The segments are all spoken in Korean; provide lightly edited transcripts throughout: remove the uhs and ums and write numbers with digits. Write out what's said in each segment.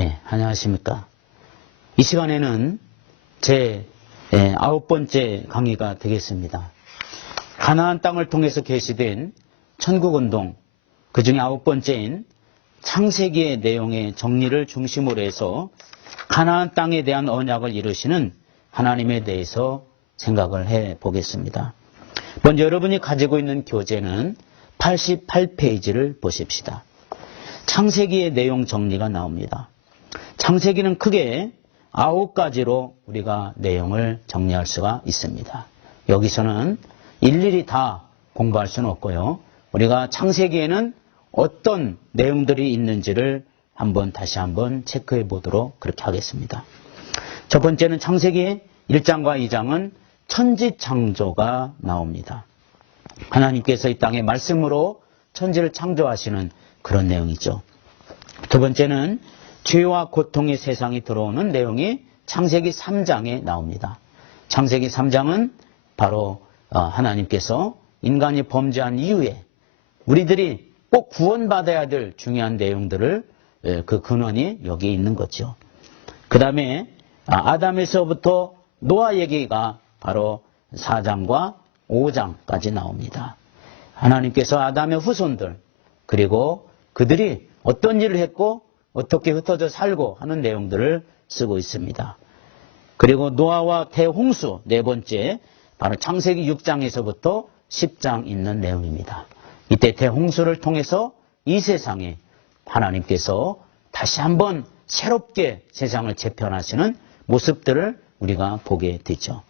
네, 안녕하십니까. 이 시간에는 제 9번째 강의가 되겠습니다. 가나안 땅을 통해서 계시된 천국운동, 그 중에 9번째인 창세기의 내용의 정리를 중심으로 해서 가나안 땅에 대한 언약을 이루시는 하나님에 대해서 생각을 해 보겠습니다. 먼저 여러분이 가지고 있는 교재는 88페이지를 보십시다. 창세기의 내용 정리가 나옵니다. 창세기는 크게 9가지로 우리가 내용을 정리할 수가 있습니다. 여기서는 일일이 다 공부할 수는 없고요. 우리가 창세기에는 어떤 내용들이 있는지를 다시 한번 체크해 보도록 그렇게 하겠습니다. 첫 번째는 창세기 1장과 2장은 천지창조가 나옵니다. 하나님께서 이 땅에 말씀으로 천지를 창조하시는 그런 내용이죠. 두 번째는 죄와 고통의 세상이 들어오는 내용이 창세기 3장에 나옵니다. 창세기 3장은 바로 하나님께서 인간이 범죄한 이후에 우리들이 꼭 구원받아야 될 중요한 내용들을 그 근원이 여기에 있는 거죠. 그 다음에 아담에서부터 노아 얘기가 바로 4장과 5장까지 나옵니다. 하나님께서 아담의 후손들 그리고 그들이 어떤 일을 했고 어떻게 흩어져 살고 하는 내용들을 쓰고 있습니다. 그리고 노아와 대홍수 네 번째 바로 창세기 6장에서부터 10장 있는 내용입니다. 이때 대홍수를 통해서 이 세상에 하나님께서 다시 한번 새롭게 세상을 재편하시는 모습들을 우리가 보게 되죠.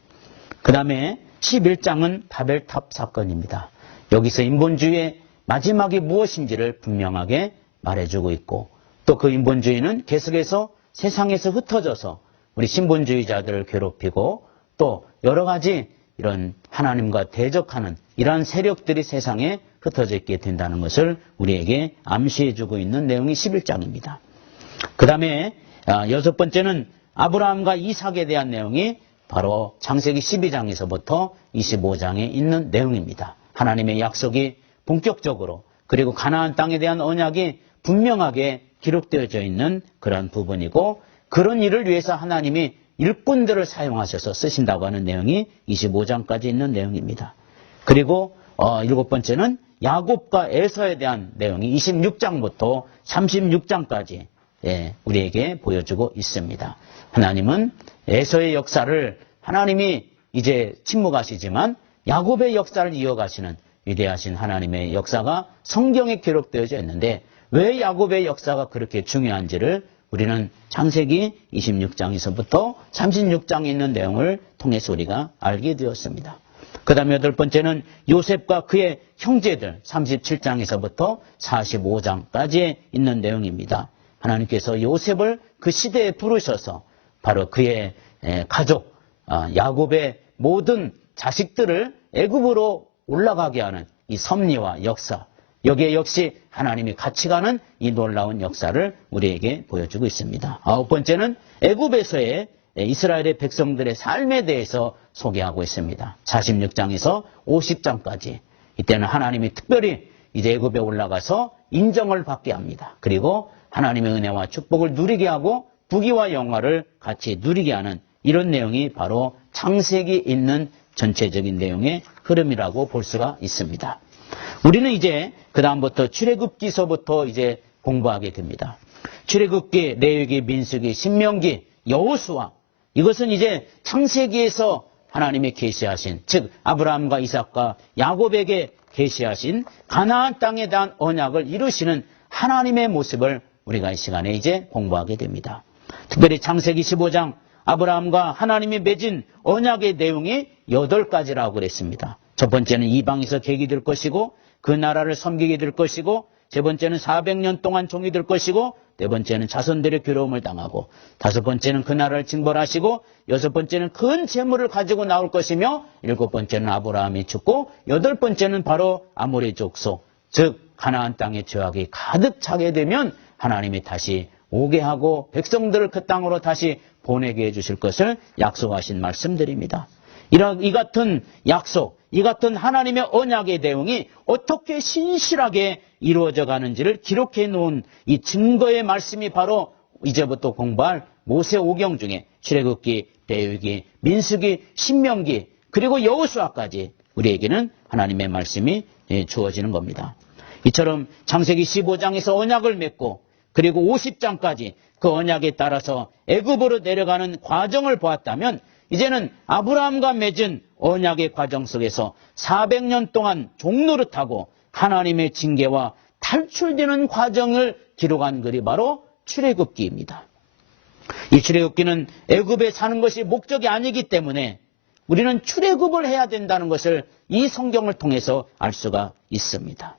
그 다음에 11장은 바벨탑 사건입니다. 여기서 인본주의의 마지막이 무엇인지를 분명하게 말해주고 있고 또 그 인본주의는 계속해서 세상에서 흩어져서 우리 신본주의자들을 괴롭히고 또 여러 가지 이런 하나님과 대적하는 이러한 세력들이 세상에 흩어져 있게 된다는 것을 우리에게 암시해주고 있는 내용이 11장입니다. 그 다음에 여섯 번째는 아브라함과 이삭에 대한 내용이 바로 창세기 12장에서부터 25장에 있는 내용입니다. 하나님의 약속이 본격적으로 그리고 가나안 땅에 대한 언약이 분명하게 기록되어져 있는 그런 부분이고 그런 일을 위해서 하나님이 일꾼들을 사용하셔서 쓰신다고 하는 내용이 25장까지 있는 내용입니다. 그리고 일곱 번째는 야곱과 에서에 대한 내용이 26장부터 36장까지 우리에게 보여주고 있습니다. 하나님은 에서의 역사를 하나님이 이제 침묵하시지만 야곱의 역사를 이어가시는 위대하신 하나님의 역사가 성경에 기록되어져 있는데 왜 야곱의 역사가 그렇게 중요한지를 우리는 창세기 26장에서부터 36장에 있는 내용을 통해서 우리가 알게 되었습니다. 그 다음에 여덟 번째는 요셉과 그의 형제들 37장에서부터 45장까지 있는 내용입니다. 하나님께서 요셉을 그 시대에 부르셔서 바로 그의 가족 야곱의 모든 자식들을 애굽으로 올라가게 하는 이 섭리와 역사 여기에 역시 하나님이 같이 가는 이 놀라운 역사를 우리에게 보여주고 있습니다. 아홉 번째는 애굽에서의 이스라엘의 백성들의 삶에 대해서 소개하고 있습니다. 46장에서 50장까지 이때는 하나님이 특별히 이제 애굽에 올라가서 인정을 받게 합니다. 그리고 하나님의 은혜와 축복을 누리게 하고 부귀와 영화를 같이 누리게 하는 이런 내용이 바로 창세기에 있는 전체적인 내용의 흐름이라고 볼 수가 있습니다. 우리는 이제 그 다음부터 출애굽기서부터 이제 공부하게 됩니다. 출애굽기, 레위기, 민수기, 신명기, 여호수아 이것은 이제 창세기에서 하나님이 계시하신 즉 아브라함과 이삭과 야곱에게 계시하신 가나안 땅에 대한 언약을 이루시는 하나님의 모습을 우리가 이 시간에 이제 공부하게 됩니다. 특별히 창세기 15장 아브라함과 하나님이 맺은 언약의 내용이 8가지라고 그랬습니다. 첫 번째는 이방에서 객이 될 것이고 그 나라를 섬기게 될 것이고 세 번째는 400년 동안 종이 될 것이고 네 번째는 자손들의 괴로움을 당하고 다섯 번째는 그 나라를 징벌하시고 여섯 번째는 큰 재물을 가지고 나올 것이며 일곱 번째는 아브라함이 죽고 여덟 번째는 바로 아모리 족속 즉 가나안 땅의 죄악이 가득 차게 되면 하나님이 다시 오게 하고 백성들을 그 땅으로 다시 보내게 해주실 것을 약속하신 말씀드립니다. 이 같은 약속, 이 같은 하나님의 언약의 내용이 어떻게 신실하게 이루어져 가는지를 기록해 놓은 이 증거의 말씀이 바로 이제부터 공부할 모세오경 중에 출애굽기, 레위기, 민수기, 신명기 그리고 여호수아까지 우리에게는 하나님의 말씀이 주어지는 겁니다. 이처럼 창세기 15장에서 언약을 맺고 그리고 50장까지 그 언약에 따라서 애굽으로 내려가는 과정을 보았다면 이제는 아브라함과 맺은 언약의 과정 속에서 400년 동안 종노릇하고 하나님의 징계와 탈출되는 과정을 기록한 글이 바로 출애굽기입니다. 이 출애굽기는 애굽에 사는 것이 목적이 아니기 때문에 우리는 출애굽을 해야 된다는 것을 이 성경을 통해서 알 수가 있습니다.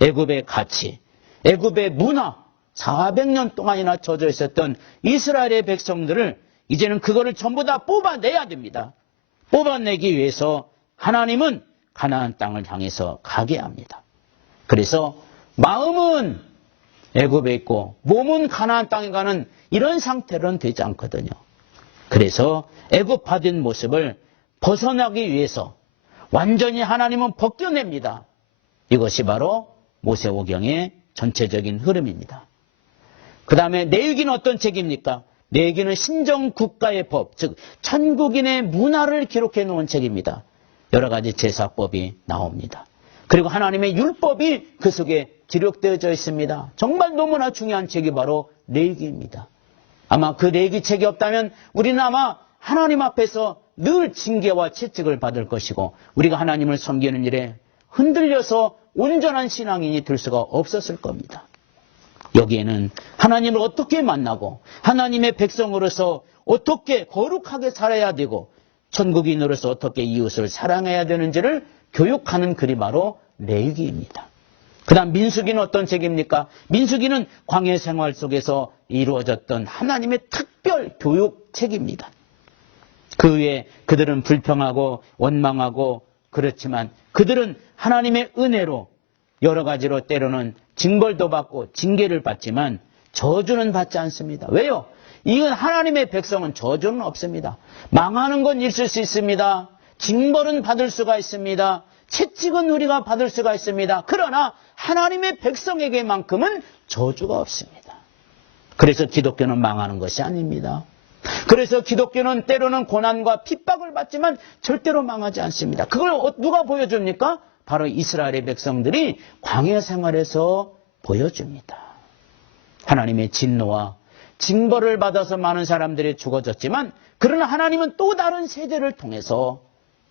애굽의 가치, 애굽의 문화, 400년 동안이나 젖어 있었던 이스라엘의 백성들을 이제는 그거를 전부 다 뽑아내야 됩니다. 뽑아내기 위해서 하나님은 가나안 땅을 향해서 가게 합니다. 그래서 마음은 애굽에 있고 몸은 가나안 땅에 가는 이런 상태로는 되지 않거든요. 그래서 애굽화된 모습을 벗어나기 위해서 완전히 하나님은 벗겨냅니다. 이것이 바로 모세오경의 전체적인 흐름입니다. 그 다음에 레위기는 어떤 책입니까? 레위기는 신정국가의 법, 즉 천국인의 문화를 기록해 놓은 책입니다. 여러 가지 제사법이 나옵니다. 그리고 하나님의 율법이 그 속에 기록되어져 있습니다. 정말 너무나 중요한 책이 바로 레위기입니다. 아마 그 레위기 책이 없다면 우리는 아마 하나님 앞에서 늘 징계와 채찍을 받을 것이고 우리가 하나님을 섬기는 일에 흔들려서 온전한 신앙인이 될 수가 없었을 겁니다. 여기에는 하나님을 어떻게 만나고 하나님의 백성으로서 어떻게 거룩하게 살아야 되고 천국인으로서 어떻게 이웃을 사랑해야 되는지를 교육하는 글이 바로 레위기입니다. 그 다음 민수기는 어떤 책입니까? 민수기는 광야 생활 속에서 이루어졌던 하나님의 특별 교육책입니다. 그 위에 그들은 불평하고 원망하고 그렇지만 그들은 하나님의 은혜로 여러 가지로 때로는 징벌도 받고 징계를 받지만 저주는 받지 않습니다. 왜요? 이건 하나님의 백성은 저주는 없습니다. 망하는 건 있을 수 있습니다. 징벌은 받을 수가 있습니다. 채찍은 우리가 받을 수가 있습니다. 그러나 하나님의 백성에게만큼은 저주가 없습니다. 그래서 기독교는 망하는 것이 아닙니다. 그래서 기독교는 때로는 고난과 핍박을 받지만 절대로 망하지 않습니다. 그걸 누가 보여줍니까? 바로 이스라엘의 백성들이 광야 생활에서 보여줍니다. 하나님의 진노와 징벌을 받아서 많은 사람들이 죽어졌지만 그러나 하나님은 또 다른 세대를 통해서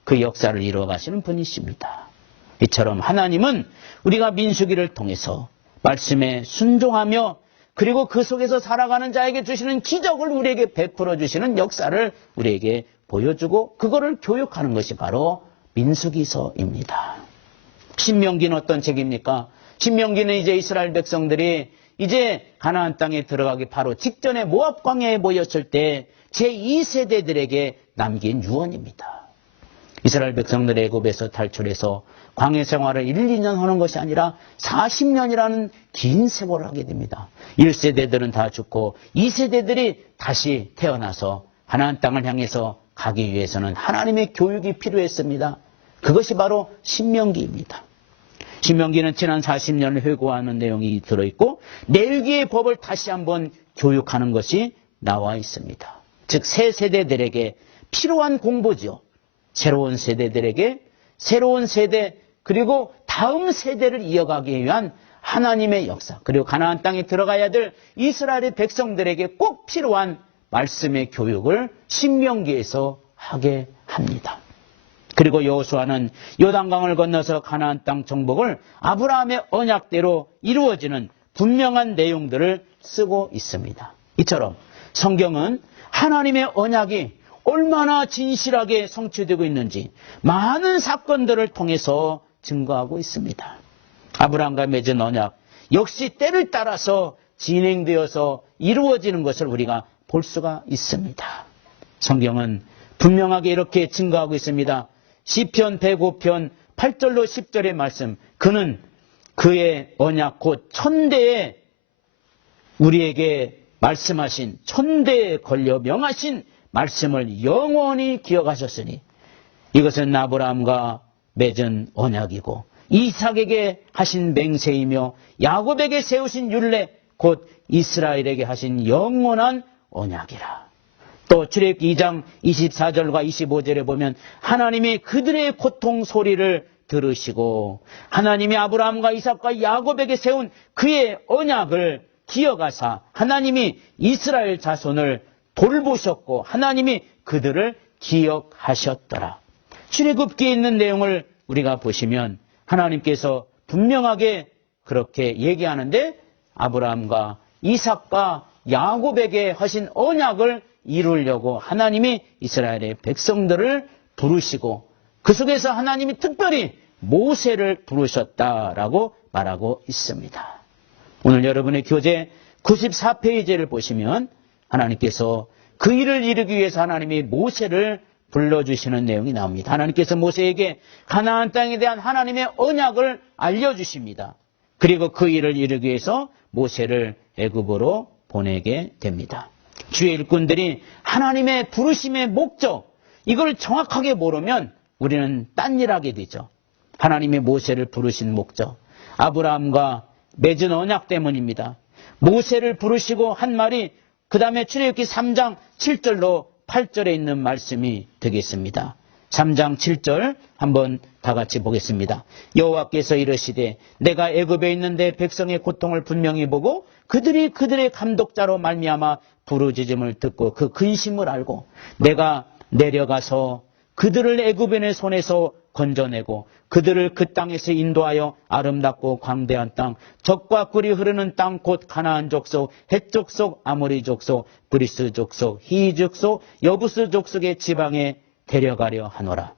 그 역사를 이루어가시는 분이십니다. 이처럼 하나님은 우리가 민수기를 통해서 말씀에 순종하며 그리고 그 속에서 살아가는 자에게 주시는 기적을 우리에게 베풀어 주시는 역사를 우리에게 보여주고 그거를 교육하는 것이 바로 민수기서입니다. 신명기는 어떤 책입니까? 신명기는 이제 이스라엘 백성들이 이제 가나안 땅에 들어가기 바로 직전에 모압 광야에 모였을 때 제2세대들에게 남긴 유언입니다. 이스라엘 백성들의 애굽에서 탈출해서 광야 생활을 1, 2년 하는 것이 아니라 40년이라는 긴 세월을 하게 됩니다. 1세대들은 다 죽고 2세대들이 다시 태어나서 가나안 땅을 향해서 가기 위해서는 하나님의 교육이 필요했습니다. 그것이 바로 신명기입니다. 신명기는 지난 40년을 회고하는 내용이 들어있고 레위기의 법을 다시 한번 교육하는 것이 나와 있습니다. 즉 새 세대들에게 필요한 공부죠. 새로운 세대들에게 새로운 세대 그리고 다음 세대를 이어가기 위한 하나님의 역사 그리고 가나안 땅에 들어가야 될 이스라엘의 백성들에게 꼭 필요한 말씀의 교육을 신명기에서 하게 합니다. 그리고 여호수아는 요단강을 건너서 가나안 땅 정복을 아브라함의 언약대로 이루어지는 분명한 내용들을 쓰고 있습니다. 이처럼 성경은 하나님의 언약이 얼마나 진실하게 성취되고 있는지 많은 사건들을 통해서 증거하고 있습니다. 아브라함과 맺은 언약 역시 때를 따라서 진행되어서 이루어지는 것을 우리가 볼 수가 있습니다. 성경은 분명하게 이렇게 증거하고 있습니다. 시편 105편 8절로 10절의 말씀 그는 그의 언약 곧 천대에 우리에게 말씀하신 천대에 걸려 명하신 말씀을 영원히 기억하셨으니 이것은 아브라함과 맺은 언약이고 이삭에게 하신 맹세이며 야곱에게 세우신 율례 곧 이스라엘에게 하신 영원한 언약이라. 또 출애굽기 2장 24절과 25절에 보면 하나님이 그들의 고통 소리를 들으시고 하나님이 아브라함과 이삭과 야곱에게 세운 그의 언약을 기억하사 하나님이 이스라엘 자손을 돌보셨고 하나님이 그들을 기억하셨더라. 출애굽기에 있는 내용을 우리가 보시면 하나님께서 분명하게 그렇게 얘기하는데 아브라함과 이삭과 야곱에게 하신 언약을 이루려고 하나님이 이스라엘의 백성들을 부르시고 그 속에서 하나님이 특별히 모세를 부르셨다라고 말하고 있습니다. 오늘 여러분의 교재 94페이지를 보시면 하나님께서 그 일을 이루기 위해서 하나님이 모세를 불러주시는 내용이 나옵니다. 하나님께서 모세에게 가나안 땅에 대한 하나님의 언약을 알려주십니다. 그리고 그 일을 이루기 위해서 모세를 애굽으로 보내게 됩니다. 주의 일꾼들이 하나님의 부르심의 목적, 이걸 정확하게 모르면 우리는 딴일 하게 되죠. 하나님의 모세를 부르신 목적, 아브라함과 맺은 언약 때문입니다. 모세를 부르시고 한 말이 그 다음에 출애굽기 3장 7절로 8절에 있는 말씀이 되겠습니다. 3장 7절 한번 다 같이 보겠습니다. 여호와께서 이르시되 내가 애굽에 있는데 백성의 고통을 분명히 보고 그들이 그들의 감독자로 말미암아 부르짖음을 듣고 그 근심을 알고 내가 내려가서 그들을 애굽인의 손에서 건져내고 그들을 그 땅에서 인도하여 아름답고 광대한 땅, 젖과 꿀이 흐르는 땅 곧 가나안 족속, 헷 족속, 아모리 족속, 브리스 족속, 히 족속, 여부스 족속의 지방에 데려가려 하노라.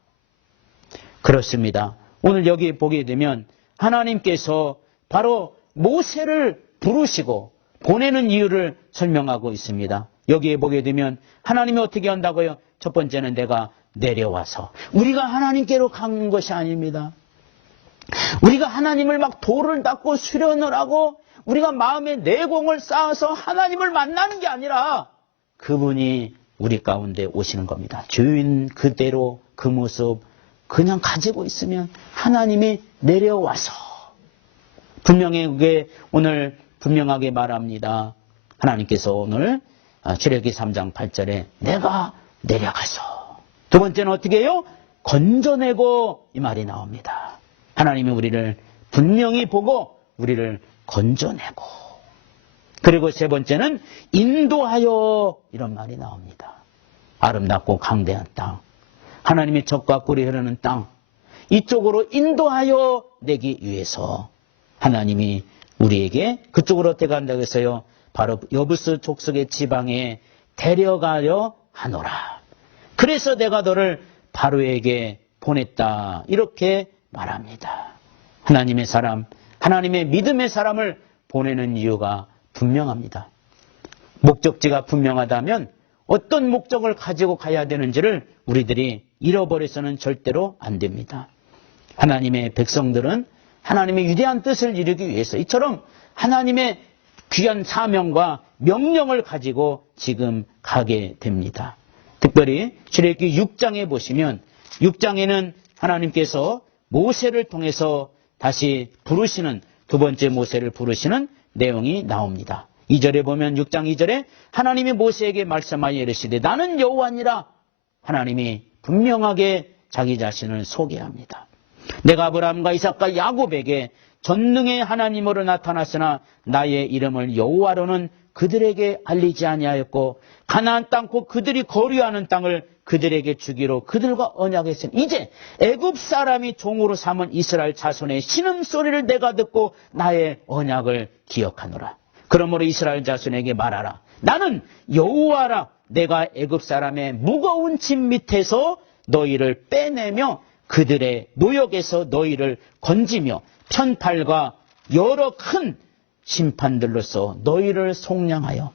그렇습니다. 오늘 여기 보게 되면 하나님께서 바로 모세를 부르시고 보내는 이유를 설명하고 있습니다. 여기에 보게 되면 하나님이 어떻게 한다고요? 첫 번째는 내가 내려와서, 우리가 하나님께로 가는 것이 아닙니다. 우리가 하나님을 막 돌을 닦고 수련을 하고 우리가 마음에 내공을 쌓아서 하나님을 만나는 게 아니라 그분이 우리 가운데 오시는 겁니다. 주인 그대로 그 모습 그냥 가지고 있으면 하나님이 내려와서, 분명히 그게 오늘 분명하게 말합니다. 하나님께서 오늘 출애굽기 3장 8절에 내가 내려가서, 두 번째는 어떻게 해요? 건져내고, 이 말이 나옵니다. 하나님이 우리를 분명히 보고 우리를 건져내고, 그리고 세 번째는 인도하여, 이런 말이 나옵니다. 아름답고 강대한 땅, 하나님의 젖과 꿀이 흐르는 땅, 이쪽으로 인도하여 내기 위해서 하나님이 우리에게 그쪽으로 어떻게 간다고 했어요? 바로 여부스 족속의 지방에 데려가려 하노라. 그래서 내가 너를 바로에게 보냈다. 이렇게 말합니다. 하나님의 사람, 하나님의 믿음의 사람을 보내는 이유가 분명합니다. 목적지가 분명하다면 어떤 목적을 가지고 가야 되는지를 우리들이 잃어버려서는 절대로 안 됩니다. 하나님의 백성들은 하나님의 위대한 뜻을 이루기 위해서 이처럼 하나님의 귀한 사명과 명령을 가지고 지금 가게 됩니다. 특별히 출애굽기 6장에 보시면 6장에는 하나님께서 모세를 통해서 다시 부르시는, 두 번째 모세를 부르시는 내용이 나옵니다. 2절에 보면 6장 2절에 하나님이 모세에게 말씀하여 이르시되 나는 여호와니라. 하나님이 분명하게 자기 자신을 소개합니다. 내가 아브라함과 이삭과 야곱에게 전능의 하나님으로 나타났으나 나의 이름을 여호와로는 그들에게 알리지 아니하였고 가나안 땅 곧 그들이 거류하는 땅을 그들에게 주기로 그들과 언약했으니 이제 애굽 사람이 종으로 삼은 이스라엘 자손의 신음소리를 내가 듣고 나의 언약을 기억하노라. 그러므로 이스라엘 자손에게 말하라. 나는 여호와라. 내가 애굽 사람의 무거운 짐 밑에서 너희를 빼내며 그들의 노역에서 너희를 건지며 편팔과 여러 큰 심판들로서 너희를 속량하여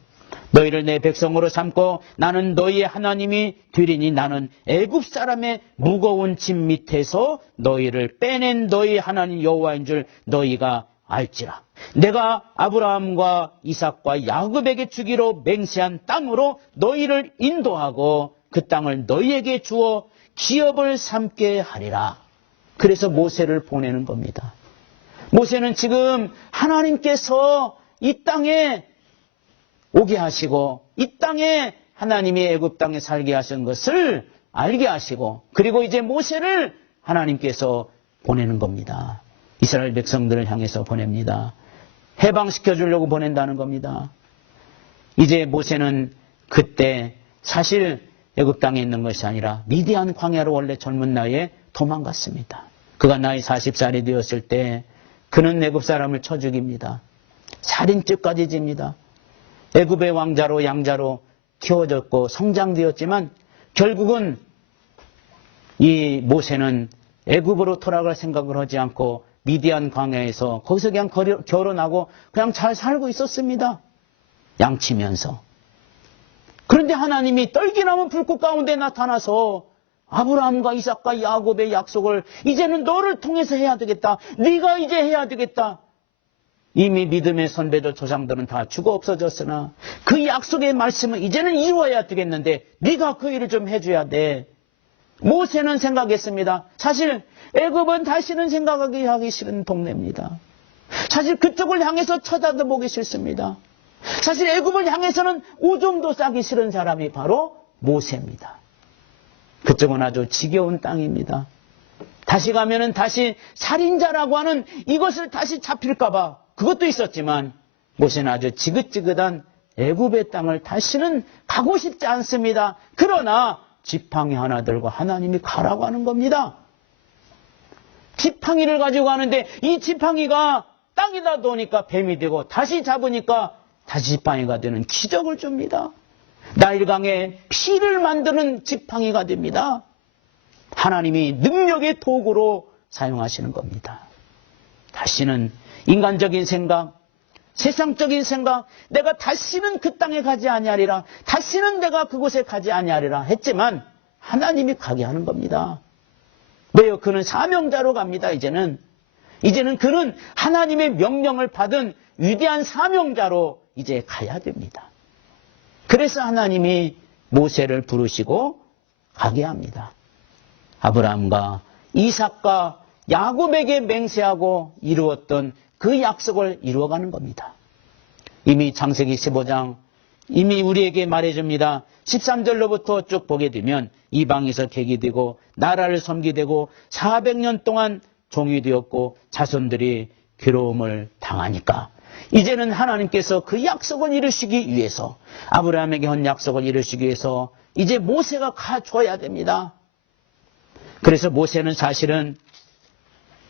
너희를 내 백성으로 삼고 나는 너희의 하나님이 되리니 나는 애굽 사람의 무거운 짐 밑에서 너희를 빼낸 너희 하나님 여호와인 줄 너희가 알지라. 내가 아브라함과 이삭과 야곱에게 주기로 맹세한 땅으로 너희를 인도하고 그 땅을 너희에게 주어 기업을 삼게 하리라. 그래서 모세를 보내는 겁니다. 모세는 지금 하나님께서 이 땅에 오게 하시고 이 땅에 하나님이 애굽 땅에 살게 하신 것을 알게 하시고 그리고 이제 모세를 하나님께서 보내는 겁니다. 이스라엘 백성들을 향해서 보냅니다. 해방시켜 주려고 보낸다는 겁니다. 이제 모세는 그때 사실 애굽 땅에 있는 것이 아니라 미디안 광야로 원래 젊은 나이에 도망갔습니다. 그가 나이 40살이 되었을 때 그는 애굽 사람을 쳐 죽입니다. 살인죄까지 집니다. 애굽의 왕자로 양자로 키워졌고 성장되었지만 결국은 이 모세는 애굽으로 돌아갈 생각을 하지 않고 미디안 광야에서 거기서 그냥 결혼하고 그냥 잘 살고 있었습니다. 양치면서. 그런데 하나님이 떨기나무 불꽃 가운데 나타나서 아브라함과 이삭과 야곱의 약속을 이제는 너를 통해서 해야 되겠다. 네가 이제 해야 되겠다. 이미 믿음의 선배들 조상들은 다 죽어 없어졌으나 그 약속의 말씀은 이제는 이루어야 되겠는데 네가 그 일을 좀 해줘야 돼. 모세는 생각했습니다. 사실 애굽은 다시는 생각하기 싫은 동네입니다. 사실 그쪽을 향해서 쳐다도 보기 싫습니다. 사실 애굽을 향해서는 오줌도 싸기 싫은 사람이 바로 모세입니다. 그쪽은 아주 지겨운 땅입니다. 다시 가면은 다시 살인자라고 하는 이것을 다시 잡힐까봐 그것도 있었지만 모세는 아주 지긋지긋한 애굽의 땅을 다시는 가고 싶지 않습니다. 그러나 지팡이 하나 들고 하나님이 가라고 하는 겁니다. 지팡이를 가지고 가는데 이 지팡이가 땅에다 놓으니까 뱀이 되고 다시 잡으니까 다시 지팡이가 되는 기적을 줍니다. 나일강에 피를 만드는 지팡이가 됩니다. 하나님이 능력의 도구로 사용하시는 겁니다. 다시는 인간적인 생각, 세상적인 생각, 내가 다시는 그 땅에 가지 아니하리라, 다시는 내가 그곳에 가지 아니하리라 했지만 하나님이 가게 하는 겁니다. 왜요? 그는 사명자로 갑니다. 이제는 그는 하나님의 명령을 받은 위대한 사명자로 이제 가야 됩니다. 그래서 하나님이 모세를 부르시고 가게 합니다. 아브라함과 이삭과 야곱에게 맹세하고 이루었던 그 약속을 이루어가는 겁니다. 이미 창세기 15장 이미 우리에게 말해줍니다. 13절로부터 쭉 보게 되면 이방에서 객이 되고 나라를 섬기게 되고 400년 동안 종이 되었고 자손들이 괴로움을 당하니까 이제는 하나님께서 그 약속을 이루시기 위해서 아브라함에게 한 약속을 이루시기 위해서 이제 모세가 가줘야 됩니다. 그래서 모세는 사실은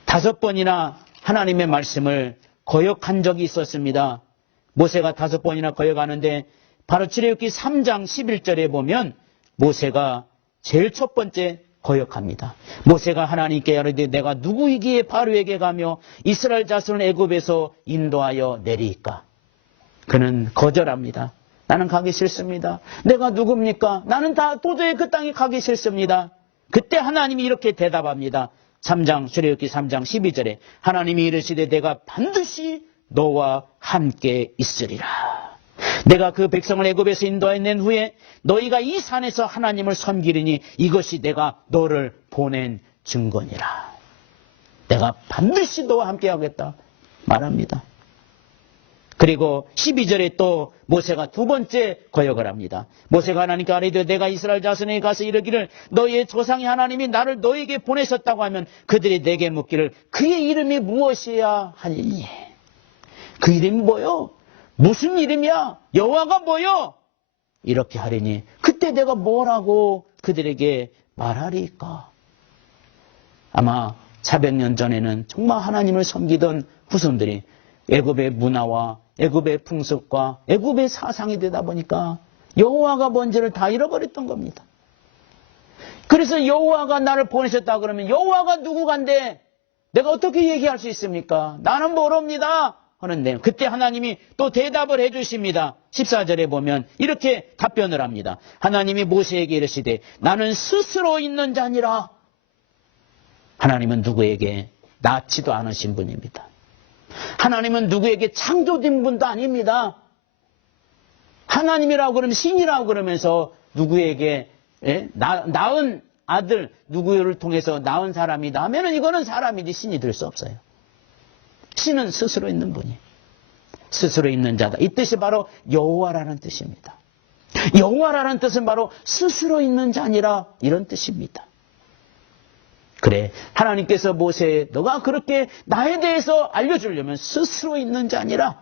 5번이나 하나님의 말씀을 거역한 적이 있었습니다. 모세가 5번이나 거역하는데 바로 출애굽기 3장 11절에 보면 모세가 제일 첫 번째 거역합니다. 모세가 하나님께 이르되 내가 누구이기에 바로에게 가며 이스라엘 자손을 애굽에서 인도하여 내리이까. 그는 거절합니다. 나는 가기 싫습니다. 내가 누굽니까? 나는 다 도저히 그 땅에 가기 싫습니다. 그때 하나님이 이렇게 대답합니다. 출애굽기 3장 12절에 하나님이 이르시되 내가 반드시 너와 함께 있으리라. 내가 그 백성을 애굽에서 인도해 낸 후에 너희가 이 산에서 하나님을 섬기리니 이것이 내가 너를 보낸 증거니라. 내가 반드시 너와 함께 하겠다 말합니다. 그리고 12절에 또 모세가 2번째 거역을 합니다. 모세가 하나님께 아뢰되 내가 이스라엘 자손에게 가서 이르기를 너희의 조상의 하나님이 나를 너희에게 보내셨다고 하면 그들이 내게 묻기를 그의 이름이 무엇이야 하니. 그 이름이 뭐요? 무슨 이름이야? 여호와가 뭐요? 이렇게 하리니 그때 내가 뭐라고 그들에게 말하리까? 아마 400년 전에는 정말 하나님을 섬기던 후손들이 애굽의 문화와 애굽의 풍습과 애굽의 사상이 되다 보니까 여호와가 뭔지를 다 잃어버렸던 겁니다. 그래서 여호와가 나를 보내셨다 그러면 여호와가 누구간데 내가 어떻게 얘기할 수 있습니까? 나는 모릅니다 하는데 그때 하나님이 또 대답을 해주십니다. 14절에 보면 이렇게 답변을 합니다. 하나님이 모세에게 이르시되 나는 스스로 있는 자니라. 하나님은 누구에게 낳지도 않으신 분입니다. 하나님은 누구에게 창조된 분도 아닙니다. 하나님이라고 그러면 신이라고 그러면서 누구에게 낳은 아들 누구를 통해서 낳은 사람이다 하면은 이거는 사람이지 신이 될 수 없어요. 신은 스스로 있는 분이에요. 스스로 있는 자다. 이 뜻이 바로 여호와라는 뜻입니다. 여호와라는 뜻은 바로 스스로 있는 자니라 이런 뜻입니다. 그래, 하나님께서 모세에 너가 그렇게 나에 대해서 알려주려면 스스로 있는 자니라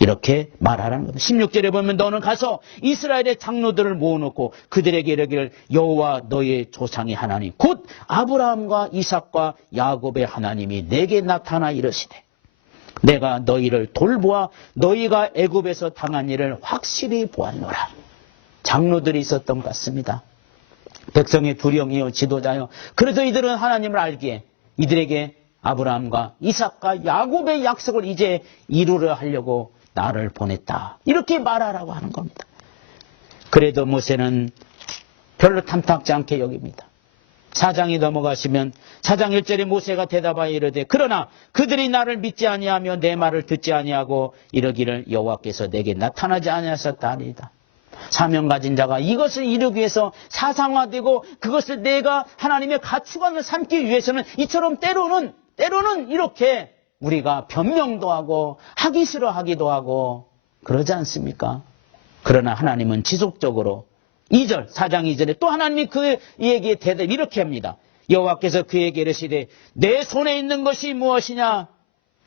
이렇게 말하라는 겁니다. 16절에 보면 너는 가서 이스라엘의 장로들을 모아놓고 그들에게 이르기를 여호와 너의 조상의 하나님 곧 아브라함과 이삭과 야곱의 하나님이 내게 나타나 이르시되 내가 너희를 돌보아 너희가 애굽에서 당한 일을 확실히 보았노라. 장로들이 있었던 것 같습니다. 백성의 두령이요 지도자요. 그래서 이들은 하나님을 알기에 이들에게 아브라함과 이삭과 야곱의 약속을 이제 이루려 하려고 나를 보냈다. 이렇게 말하라고 하는 겁니다. 그래도 모세는 별로 탐탁지 않게 여깁니다. 4장이 넘어가시면 4장 1절에 모세가 대답하여 이르되 그러나 그들이 나를 믿지 아니하며 내 말을 듣지 아니하고 이르기를 여호와께서 내게 나타나지 아니하셨다 하리이다. 사명 가진 자가 이것을 이루기 위해서 사상화되고 그것을 내가 하나님의 가치관을 삼기 위해서는 이처럼 때로는 이렇게 우리가 변명도 하고 하기 싫어하기도 하고 그러지 않습니까? 그러나 하나님은 지속적으로 2절, 4장 2절에 또 하나님이 그에게 대답 이렇게 합니다. 여호와께서 그에게 이르시되 내 손에 있는 것이 무엇이냐?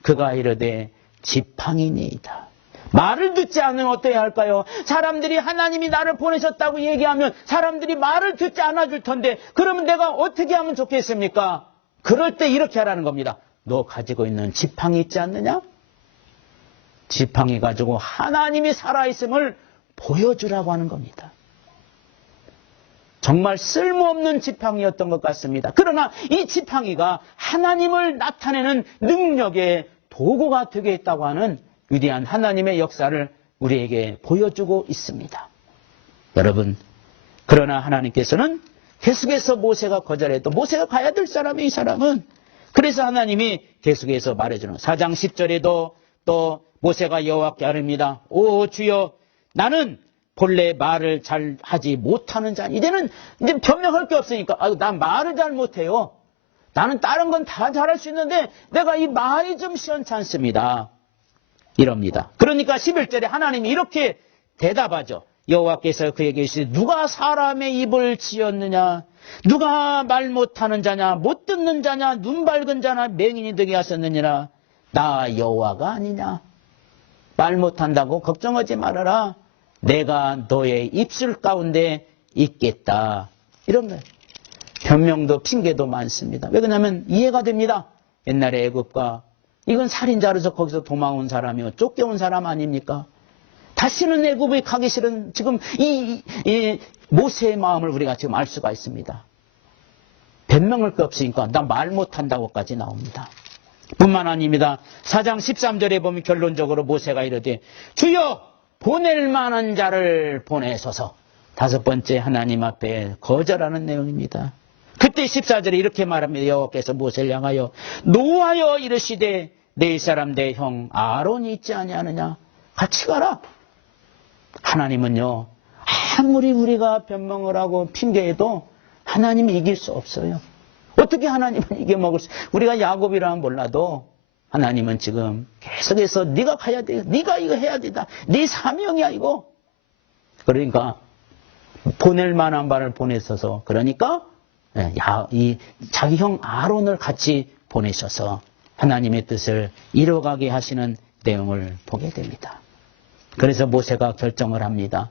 그가 이르되 지팡이니이다. 말을 듣지 않으면 어떠해야 할까요? 사람들이 하나님이 나를 보내셨다고 얘기하면 사람들이 말을 듣지 않아줄 텐데 그러면 내가 어떻게 하면 좋겠습니까? 그럴 때 이렇게 하라는 겁니다. 너 가지고 있는 지팡이 있지 않느냐? 지팡이 가지고 하나님이 살아있음을 보여주라고 하는 겁니다. 정말 쓸모없는 지팡이였던 것 같습니다. 그러나 이 지팡이가 하나님을 나타내는 능력의 도구가 되겠다고 하는 위대한 하나님의 역사를 우리에게 보여주고 있습니다. 여러분, 그러나 하나님께서는 계속해서 모세가 거절해도 모세가 가야 될 사람이 이 사람은 그래서 하나님이 계속해서 말해주는 4장 10절에도 또 모세가 여호와께 아뢰니다. 오 주여 나는 본래 말을 잘 하지 못하는 자. 이제는 이제 변명할 게 없으니까 난 말을 잘 못해요. 나는 다른 건 다 잘할 수 있는데 내가 이 말이 좀 시원찮습니다. 이럽니다. 그러니까 11절에 하나님이 이렇게 대답하죠. 여호와께서 그에게 이르시되 누가 사람의 입을 지었느냐? 누가 말 못하는 자냐? 못 듣는 자냐? 눈 밝은 자나 맹인이 되게 하셨느니라? 나 여호와가 아니냐? 말 못한다고 걱정하지 말아라. 내가 너의 입술 가운데 있겠다. 이런 거예요. 변명도 핑계도 많습니다. 왜 그러냐면 이해가 됩니다. 옛날에 애굽과 이건 살인자로서 거기서 도망온 사람이요. 쫓겨온 사람 아닙니까? 다시는 애굽에 가기 싫은 지금 이 모세의 마음을 우리가 지금 알 수가 있습니다. 변명할 게 없으니까 나 말 못한다고까지 나옵니다. 뿐만 아닙니다. 4장 13절에 보면 결론적으로 모세가 이르되 주여 보낼 만한 자를 보내소서. 5번째 하나님 앞에 거절하는 내용입니다. 그때 14절에 이렇게 말합니다. 여호와께서 모세를 향하여 노하여 이르시되 네 사람 내 형 아론이 있지 아니하느냐? 같이 가라. 하나님은요 아무리 우리가 변명을 하고 핑계해도 하나님이 이길 수 없어요. 어떻게 하나님은 이겨먹을 수? 우리가 야곱이라면 몰라도 하나님은 지금 계속해서 네가 가야 돼. 네가 이거 해야 된다. 네 사명이야 이거. 그러니까 보낼 만한 바를 보내셔서 그러니까 이 자기 형 아론을 같이 보내셔서 하나님의 뜻을 이뤄가게 하시는 내용을 보게 됩니다. 그래서 모세가 결정을 합니다.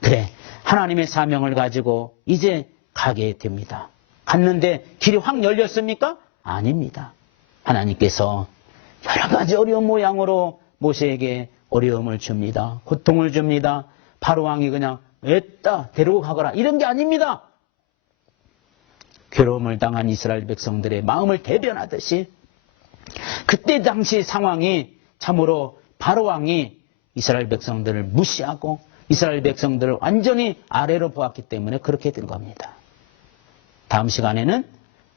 그래, 하나님의 사명을 가지고 이제 가게 됩니다. 갔는데 길이 확 열렸습니까? 아닙니다. 하나님께서 여러 가지 어려운 모양으로 모세에게 어려움을 줍니다. 고통을 줍니다. 바로 왕이 그냥 애따 데리고 가거라 이런 게 아닙니다. 괴로움을 당한 이스라엘 백성들의 마음을 대변하듯이 그때 당시 상황이 참으로 바로 왕이 이스라엘 백성들을 무시하고 이스라엘 백성들을 완전히 아래로 보았기 때문에 그렇게 된 겁니다. 다음 시간에는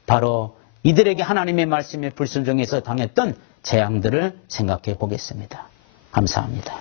바로 이들에게 하나님의 말씀에 불순종해서 당했던 재앙들을 생각해 보겠습니다. 감사합니다.